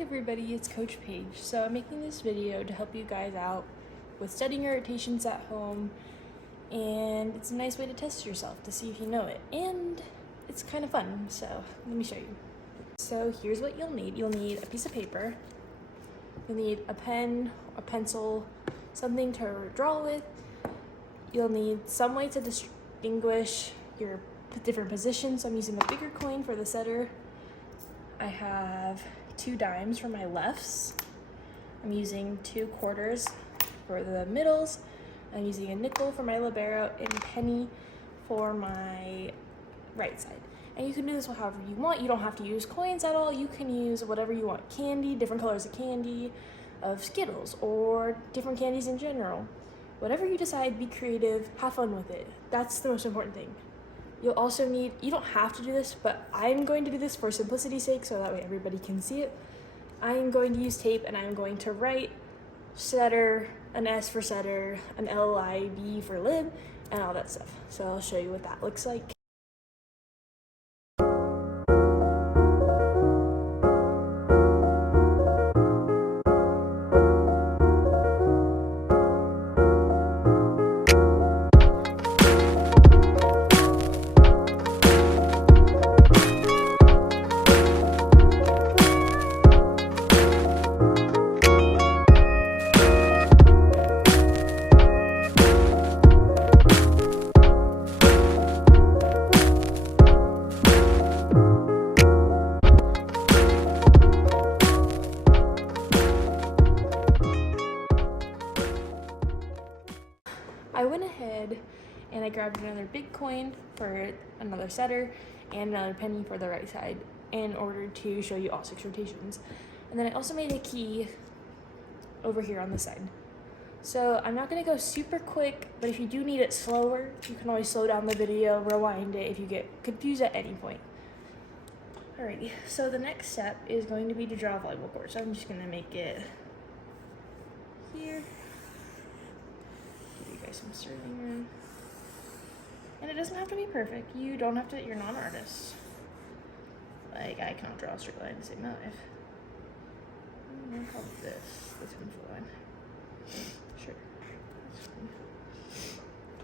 everybody, it's Coach Paige. So I'm making this video to help you guys out with studying your rotations at home, and it's a nice way to test yourself to see if you know it, and it's kind of fun, so let me show you. So here's what you'll need. You'll need a piece of paper, you'll need a pen, a pencil, something to draw with, you'll need some way to distinguish your different positions. So I'm using a bigger coin for the setter. I have 2 dimes for my lefts. I'm using 2 quarters for the middles. I'm using a nickel for my libero and a penny for my right side. And you can do this however you want. You don't have to use coins at all. You can use whatever you want. Candy, different colors of candy, of Skittles, or different candies in general. Whatever you decide, be creative, have fun with it. That's the most important thing. You'll also need, you don't have to do this, but I'm going to do this for simplicity's sake so that way everybody can see it. I'm going to use tape and I'm going to write setter, an S for setter, an LIB for lib, and all that stuff. So I'll show you what that looks like. I went ahead and I grabbed another big coin for another setter and another penny for the right side in order to show you all 6 rotations. And then I also made a key over here on the side. So I'm not going to go super quick, but if you do need it slower, you can always slow down the video, rewind it if you get confused at any point. Alrighty, so the next step is going to be to draw a volleyball court. So I'm just going to make it here. Some serving room, and it doesn't have to be perfect. You don't have to. You're not an artist. Like, I cannot draw a straight line to save my life. I'm gonna call this one line. Sure.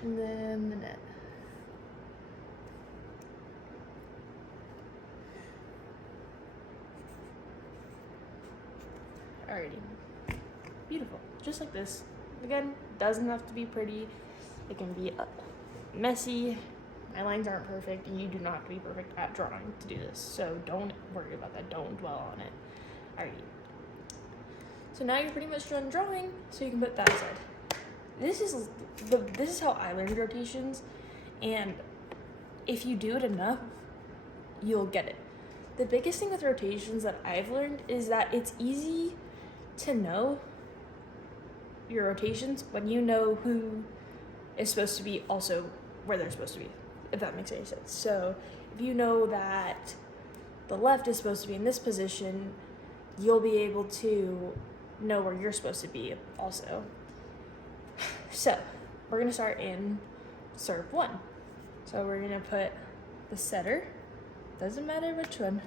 And then the net. Alrighty. Beautiful. Just like this. Again, doesn't have to be pretty. It can be messy. My lines aren't perfect, and you do not have to be perfect at drawing to do this. So don't worry about that. Don't dwell on it. Alrighty. So now you're pretty much done drawing, so you can put that aside. This is how I learned rotations, and if you do it enough, you'll get it. The biggest thing with rotations that I've learned is that it's easy to know your rotations when you know who is supposed to be also where they're supposed to be, if that makes any sense. So if you know that the left is supposed to be in this position, you'll be able to know where you're supposed to be also. So we're going to start in serve 1. So we're going to put the setter, doesn't matter which one,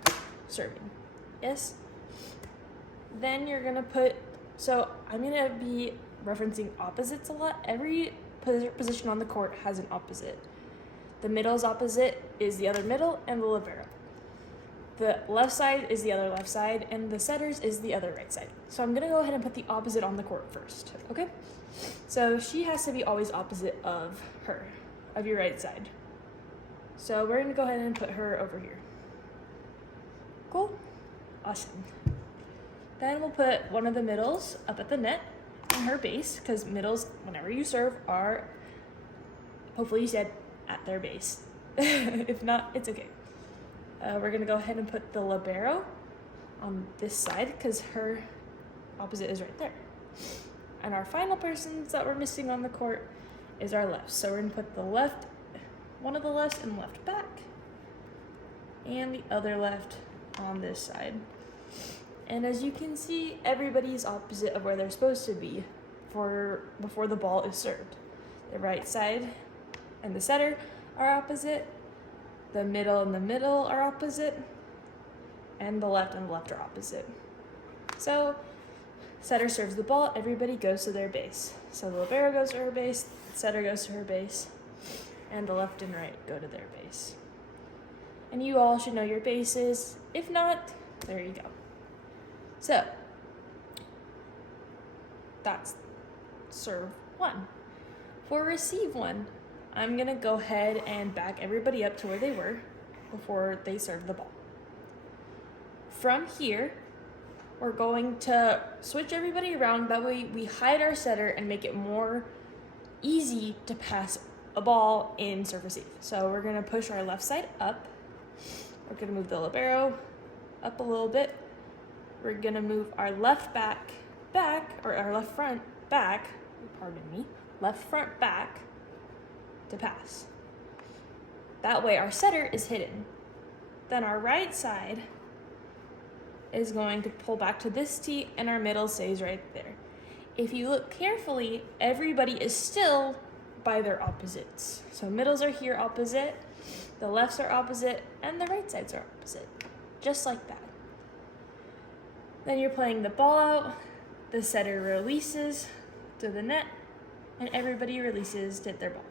serving. Yes? Then you're going to put, so I'm going to be referencing opposites a lot. Every position on the court has an opposite. The middle's opposite is the other middle and the libero. The left side is the other left side, and the setters is the other right side. So I'm gonna go ahead and put the opposite on the court first, okay? So she has to be always opposite of her, of your right side. So we're gonna go ahead and put her over here. Cool? Awesome. Then we'll put one of the middles up at the net in her base, because middles, whenever you serve, are, hopefully you said, at their base. If not, it's okay. We're going to go ahead and put the libero on this side, because her opposite is right there. And our final persons that we're missing on the court is our left. So we're going to put the left, one of the lefts in left back, and the other left on this side. And as you can see, everybody's opposite of where they're supposed to be before the ball is served. The right side and the setter are opposite, the middle and the middle are opposite, and the left and the left are opposite. So setter serves the ball, everybody goes to their base. So the libero goes to her base, setter goes to her base, and the left and right go to their base. And you all should know your bases. If not, there you go. So that's serve 1. For receive 1, I'm gonna go ahead and back everybody up to where they were before they serve the ball. From here, we're going to switch everybody around. That way we hide our setter and make it more easy to pass a ball in serve receive. So we're gonna push our left side up. We're gonna move the libero up a little bit. We're gonna move our left back, or our left front back, left front back to pass. That way our setter is hidden. Then our right side is going to pull back to this tee and our middle stays right there. If you look carefully, everybody is still by their opposites. So middles are here opposite, the lefts are opposite, and the right sides are opposite. Just like that. Then you're playing the ball out, the setter releases to the net, and everybody releases to hit their ball.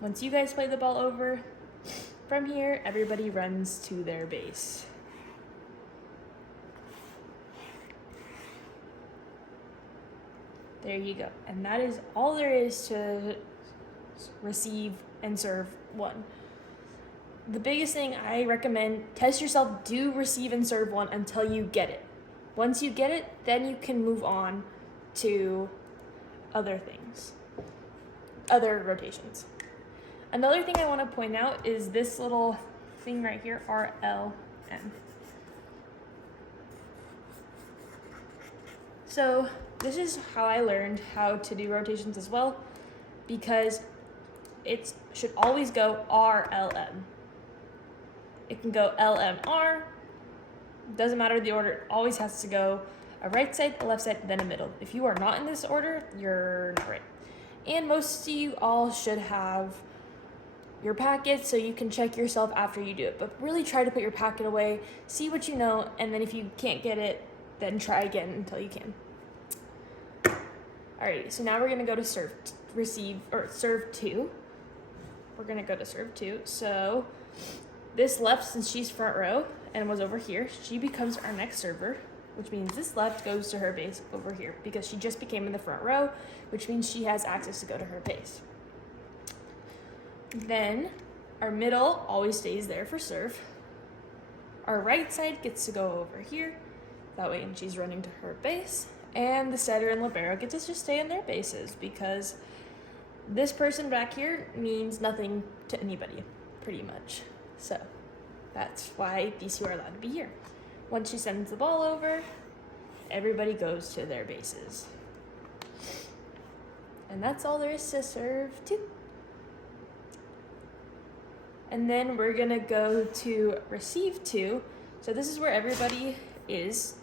Once you guys play the ball over, from here, everybody runs to their base. There you go. And that is all there is to receive and serve 1. The biggest thing I recommend, test yourself, do receive and serve 1 until you get it. Once you get it, then you can move on to other things, other rotations. Another thing I want to point out is this little thing right here, RLM. So this is how I learned how to do rotations as well, because it should always go RLM. It can go LMR, doesn't matter the order, it always has to go a right side, a left side, then a middle. If you are not in this order, you're not right. And most of you all should have your packets so you can check yourself after you do it. But really try to put your packet away, see what you know, and then if you can't get it, then try again until you can. Alrighty, so now we're gonna go to serve 2. We're gonna go to serve 2. So this left, since she's front row and was over here, she becomes our next server, which means this left goes to her base over here because she just became in the front row, which means she has access to go to her base. Then our middle always stays there for serve. Our right side gets to go over here, that way when she's running to her base, and the setter and libero get to just stay in their bases because this person back here means nothing to anybody, pretty much. So that's why these two are allowed to be here. Once she sends the ball over, everybody goes to their bases. And that's all there is to serve 2. And then we're gonna go to receive 2. So this is where everybody is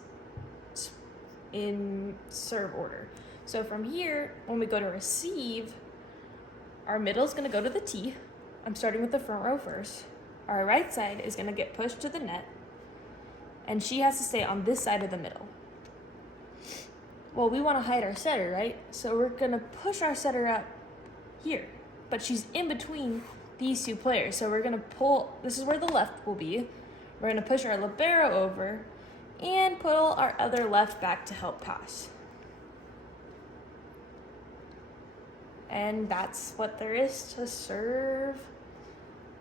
in serve order. So from here, when we go to receive, our middle is gonna go to the tee. I'm starting with the front row first. Our right side is gonna get pushed to the net, and she has to stay on this side of the middle. Well, we wanna hide our setter, right? So we're gonna push our setter up here, but she's in between these 2 players. So we're gonna pull, this is where the left will be. We're gonna push our libero over and pull our other left back to help pass. And that's what there is to serve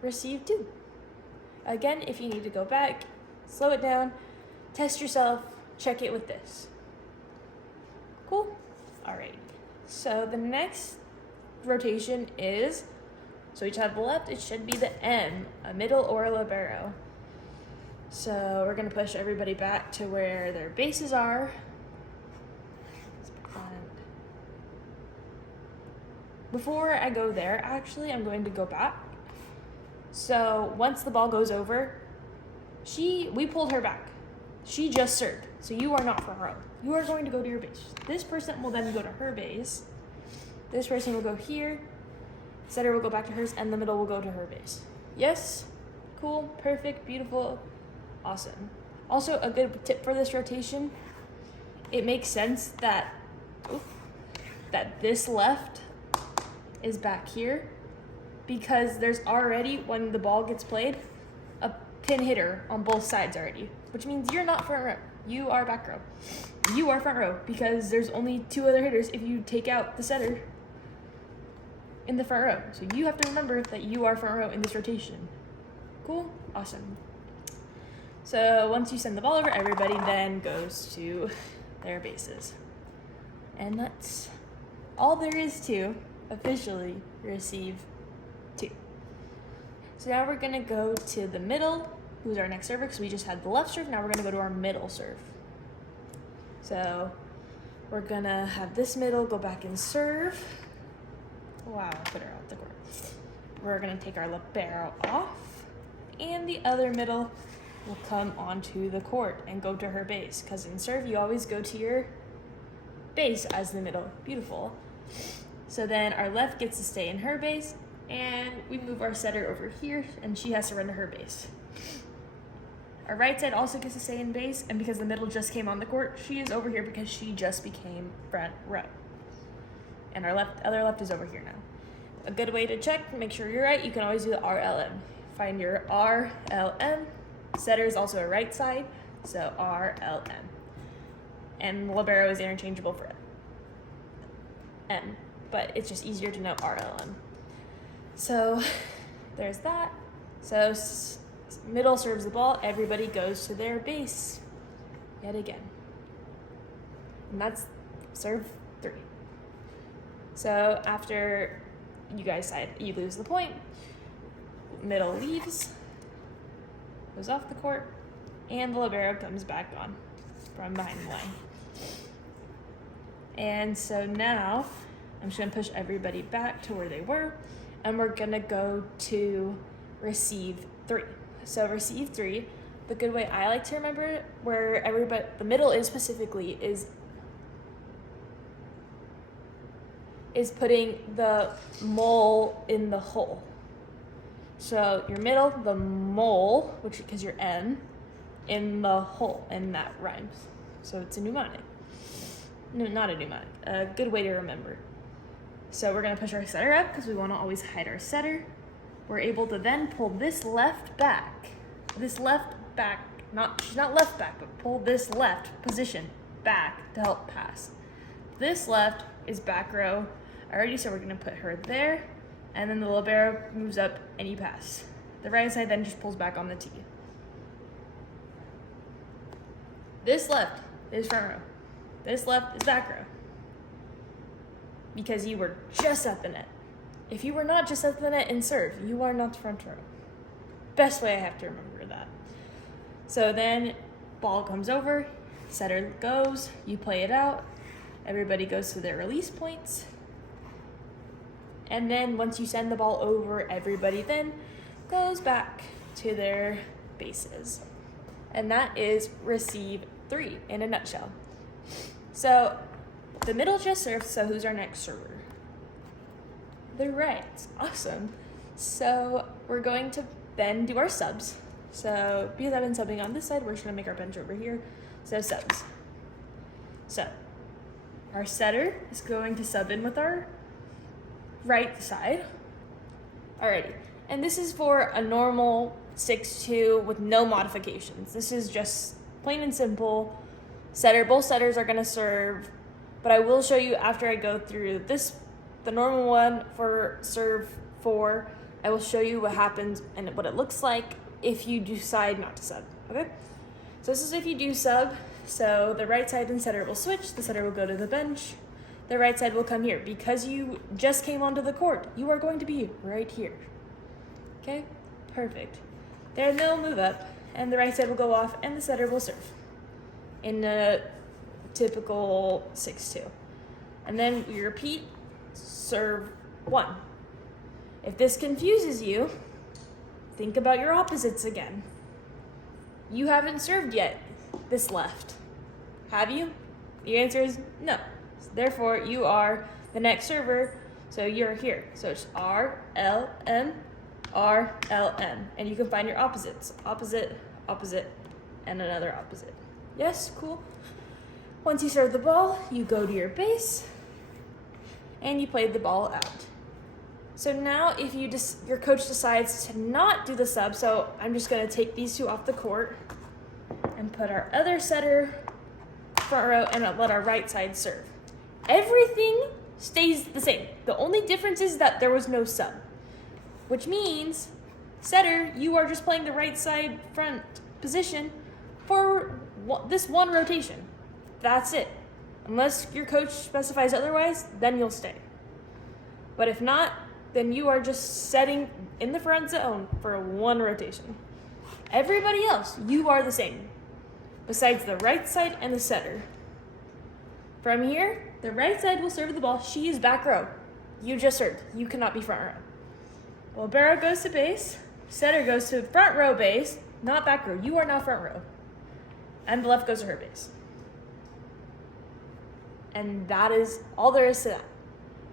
receive 2. Again, if you need to go back, slow it down, test yourself, check it with this. Cool? Alright. So the next rotation is, so each have the left, it should be the M, a middle or a libero. So we're gonna push everybody back to where their bases are. Before I go there, actually, I'm going to go back. So once the ball goes over, we pulled her back. She just served, so you are not front row. You are going to go to your base. This person will then go to her base. This person will go here. Setter will go back to hers, and the middle will go to her base. Yes? Cool, perfect, beautiful, awesome. Also, a good tip for this rotation, it makes sense that this left is back here because there's already, when the ball gets played, a pin hitter on both sides already, which means you're not front row. You are back row. You are front row because there's only 2 other hitters if you take out the setter in the front row. So you have to remember that you are front row in this rotation. Cool? Awesome. So once you send the ball over, everybody then goes to their bases. And that's all there is to officially receive 2. So now we're gonna go to the middle, who's our next server, because we just had the left serve. Now we're gonna go to our middle serve. So we're gonna have this middle go back and serve. Wow, put her out the court. We're gonna take our libero off, and the other middle will come onto the court and go to her base, because in serve you always go to your base as the middle. Beautiful. So then our left gets to stay in her base, and we move our setter over here, and she has to run to her base. Our right side also gets to stay in base, and because the middle just came on the court, she is over here because she just became front row. And our other left is over here now. A good way to check, make sure you're right, you can always do the RLM. Find your RLM. Setter is also a right side, so RLM. And libero is interchangeable for M, but it's just easier to know RLM. So there's that. So middle serves the ball, everybody goes to their base yet again. And that's serve 3. So after you guys decide you lose the point, middle leaves, goes off the court, and the libero comes back on from behind the line. And so now I'm just gonna push everybody back to where they were, and we're gonna go to receive 3. So receive 3, the good way I like to remember it, where everybody, the middle is specifically, is putting the mole in the hole. So your middle, the mole, which because you're M, in the hole, and that rhymes. So it's a mnemonic. No, not a mnemonic. A good way to remember. So we're gonna push our setter up because we want to always hide our setter. We're able to then pull this left back. This left back, she's not left back, but pull this left position back to help pass. This left is back row already, so we're gonna put her there, and then the libero moves up and you pass. The right side then just pulls back on the tee. This left is front row. This left is back row. Because you were just at the net. If you were not just at the net in serve, you are not front row. Best way I have to remember that. So then ball comes over, setter goes, you play it out, everybody goes to their release points. And then once you send the ball over, everybody then goes back to their bases. And that is receive 3 in a nutshell. So the middle just served, so who's our next server? The right. Awesome. So we're going to then do our subs. So because I've been subbing on this side, we're just gonna make our bench over here. So subs. So our setter is going to sub in with our right side. Alrighty. And this is for a normal 6-2 with no modifications. This is just plain and simple. Setter, both setters are gonna serve, but I will show you after I go through this, the normal one for serve 4, I will show you what happens and what it looks like if you decide not to sub, okay? So this is if you do sub, so the right side and setter will switch, the setter will go to the bench, the right side will come here. Because you just came onto the court, you are going to be right here, okay? Perfect. There they'll move up, and the right side will go off, and the setter will serve in a typical 6-2. And then we repeat, serve 1. If this confuses you, think about your opposites again. You haven't served yet this left, have you? The answer is no. Therefore, you are the next server, so you're here. So it's R, L, M, R, L, M. And you can find your opposites. Opposite, opposite, and another opposite. Yes, cool. Once you serve the ball, you go to your base and you play the ball out. So now if your coach decides to not do the sub, so I'm just gonna take these two off the court and put our other setter front row and let our right side serve. Everything stays the same. The only difference is that there was no sub, which means setter, you are just playing the right side front position for this one rotation. That's it. Unless your coach specifies otherwise, then you'll stay. But if not, then you are just setting in the front zone for one rotation. Everybody else, you are the same, besides the right side and the setter. From here, the right side will serve the ball. She is back row. You just served. You cannot be front row. Libero goes to base. Setter goes to front row base, not back row. You are now front row. And the left goes to her base. And that is all there is to that.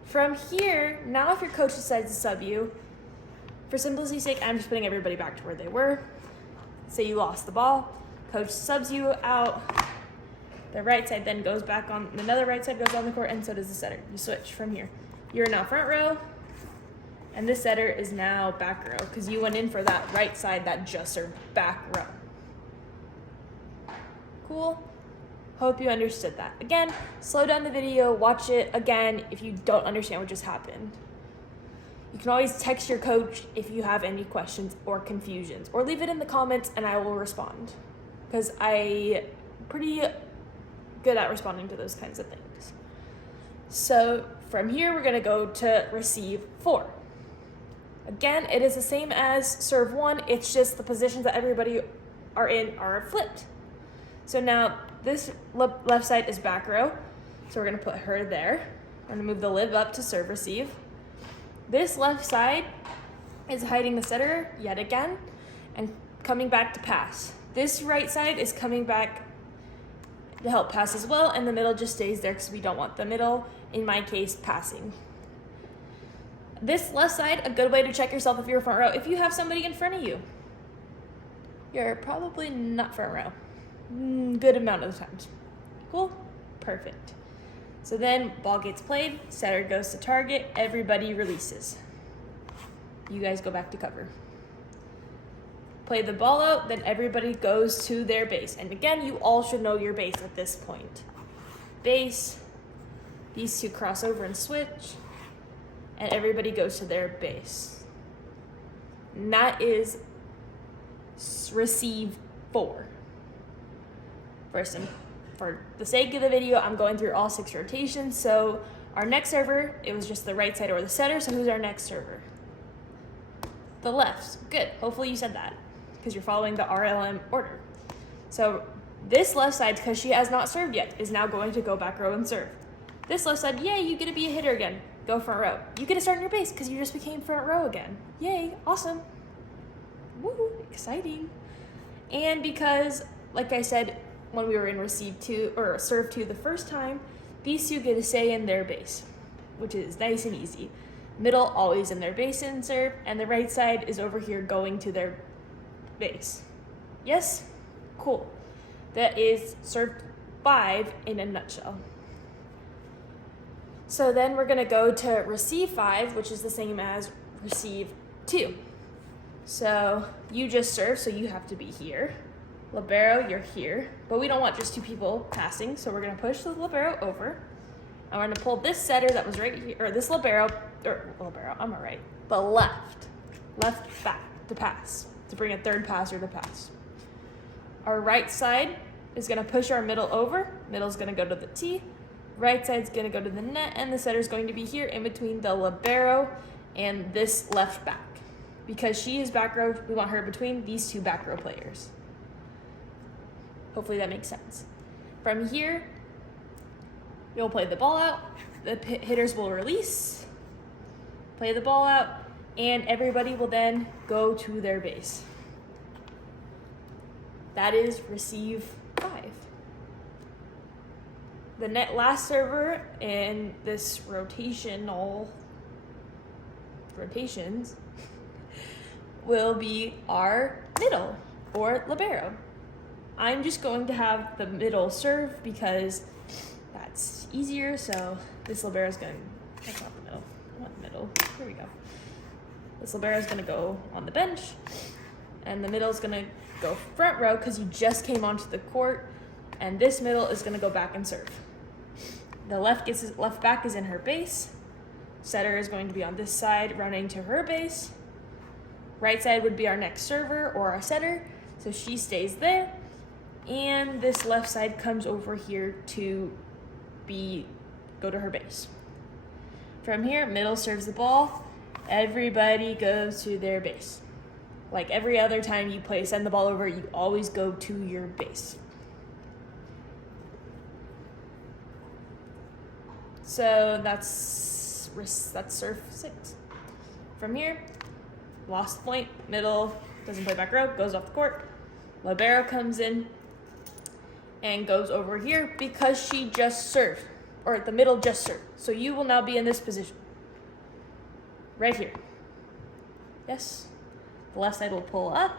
From here, now if your coach decides to sub you, for simplicity's sake, I'm just putting everybody back to where they were. Say you lost the ball, coach subs you out, the right side then goes back on, another right side goes on the court, and so does the setter. You switch from here. You're now front row, and this setter is now back row, because you went in for that right side that just served back row. Cool? Hope you understood that. Again, slow down the video, watch it again if you don't understand what just happened. You can always text your coach if you have any questions or confusions, or leave it in the comments and I will respond, because I'm pretty good at responding to those kinds of things. So from here, we're gonna go to receive 4. Again, it is the same as serve 1, it's just the positions that everybody are in are flipped. So now this left side is back row, so we're gonna put her there. We're gonna move the lib up to serve receive. This left side is hiding the setter yet again and coming back to pass. This right side is coming back to help pass as well, and the middle just stays there because we don't want the middle, in my case, passing. This left side, a good way to check yourself if you're front row, if you have somebody in front of you. You're probably not front row. Good amount of the times. Cool? Perfect. So then ball gets played, setter goes to target, everybody releases. You guys go back to cover. Play the ball out, then everybody goes to their base. And again, you all should know your base at this point. Base, these two cross over and switch, and everybody goes to their base. And that is receive 4. First, and for the sake of the video, I'm going through all 6 rotations. So our next server, it was just the right side or the setter. So who's our next server? The left. Good. Hopefully you said that because you're following the RLM order. So this left side, because she has not served yet, is now going to go back row and serve. This left side, yay, you get to be a hitter again. Go front row. You get to start in your base because you just became front row again. Yay, awesome. Woo, exciting. And because, like I said, when we were in receive 2 or serve 2 the first time, these two get to stay in their base, which is nice and easy. Middle always in their base and serve, and the right side is over here going to their base. Yes? Cool. That is serve 5 in a nutshell. So then we're gonna go to receive 5, which is the same as receive 2. So you just serve, so you have to be here. Libero, you're here, but we don't want just 2 people passing, so we're gonna push the libero over, and we're gonna pull this setter that was right here, or this libero, I'm all right, the left back to pass, to bring a third passer to pass. Our right side is gonna push our middle over, middle's gonna go to the tee, right side's gonna go to the net, and the setter's going to be here in between the libero and this left back. Because she is back row, we want her between these 2 back row players. Hopefully that makes sense. From here, you'll play the ball out, the hitters will release, play the ball out, and everybody will then go to their base. That is receive 5. The last server in this rotations will be our middle or libero. I'm just going to have the middle serve because that's easier. So this libero is going, that's not the middle, not the middle, here we go. This libero is gonna go on the bench, and the middle is gonna go front row because you just came onto the court, and this middle is gonna go back and serve. The left back is in her base. Setter is going to be on this side, running to her base. Right side would be our next server or our setter, so she stays there. And this left side comes over here to go to her base. From here, middle serves the ball. Everybody goes to their base. Like every other time you play send the ball over, you always go to your base. So that's serve 6. From here, lost point, middle, doesn't play back row, goes off the court. Libero comes in and goes over here because she just served, or the middle just served. So you will now be in this position, right here. Yes, the left side will pull up.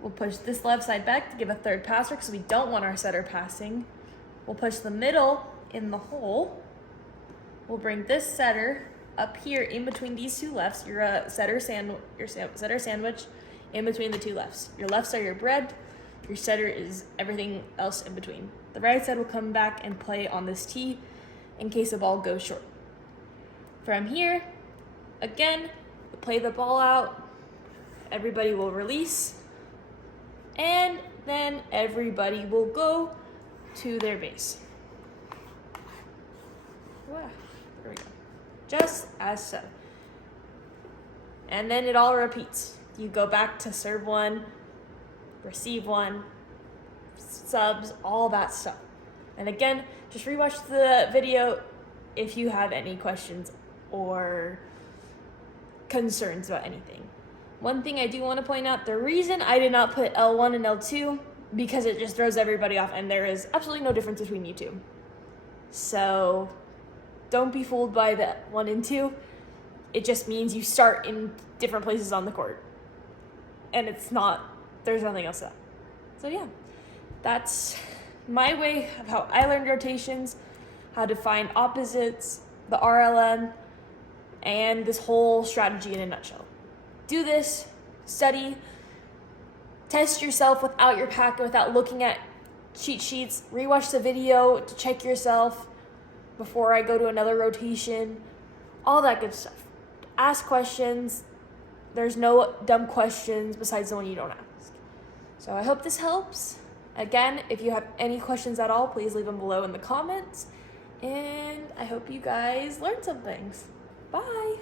We'll push this left side back to give a third passer because we don't want our setter passing. We'll push the middle in the hole. We'll bring this setter up here in between these two lefts. You're a setter sandwich in between the two lefts. Your lefts are your bread. Your setter is everything else in between. The right side will come back and play on this tee in case the ball goes short. From here, again, play the ball out. Everybody will release. And then everybody will go to their base. Wow, there we go. Just as so. And then it all repeats. You go back to serve 1, receive 1, subs, all that stuff. And again, just rewatch the video if you have any questions or concerns about anything. One thing I do want to point out, the reason I did not put L1 and L2, because it just throws everybody off and there is absolutely no difference between you two. So don't be fooled by the 1 and 2. It just means you start in different places on the court. And it's not, there's nothing else to that. So yeah, that's my way of how I learned rotations, how to find opposites, the RLM, and this whole strategy in a nutshell. Do this, study, test yourself without your packet, without looking at cheat sheets, rewatch the video to check yourself before I go to another rotation, all that good stuff. Ask questions. There's no dumb questions besides the one you don't ask. So I hope this helps. Again, if you have any questions at all, please leave them below in the comments. And I hope you guys learned some things. Bye.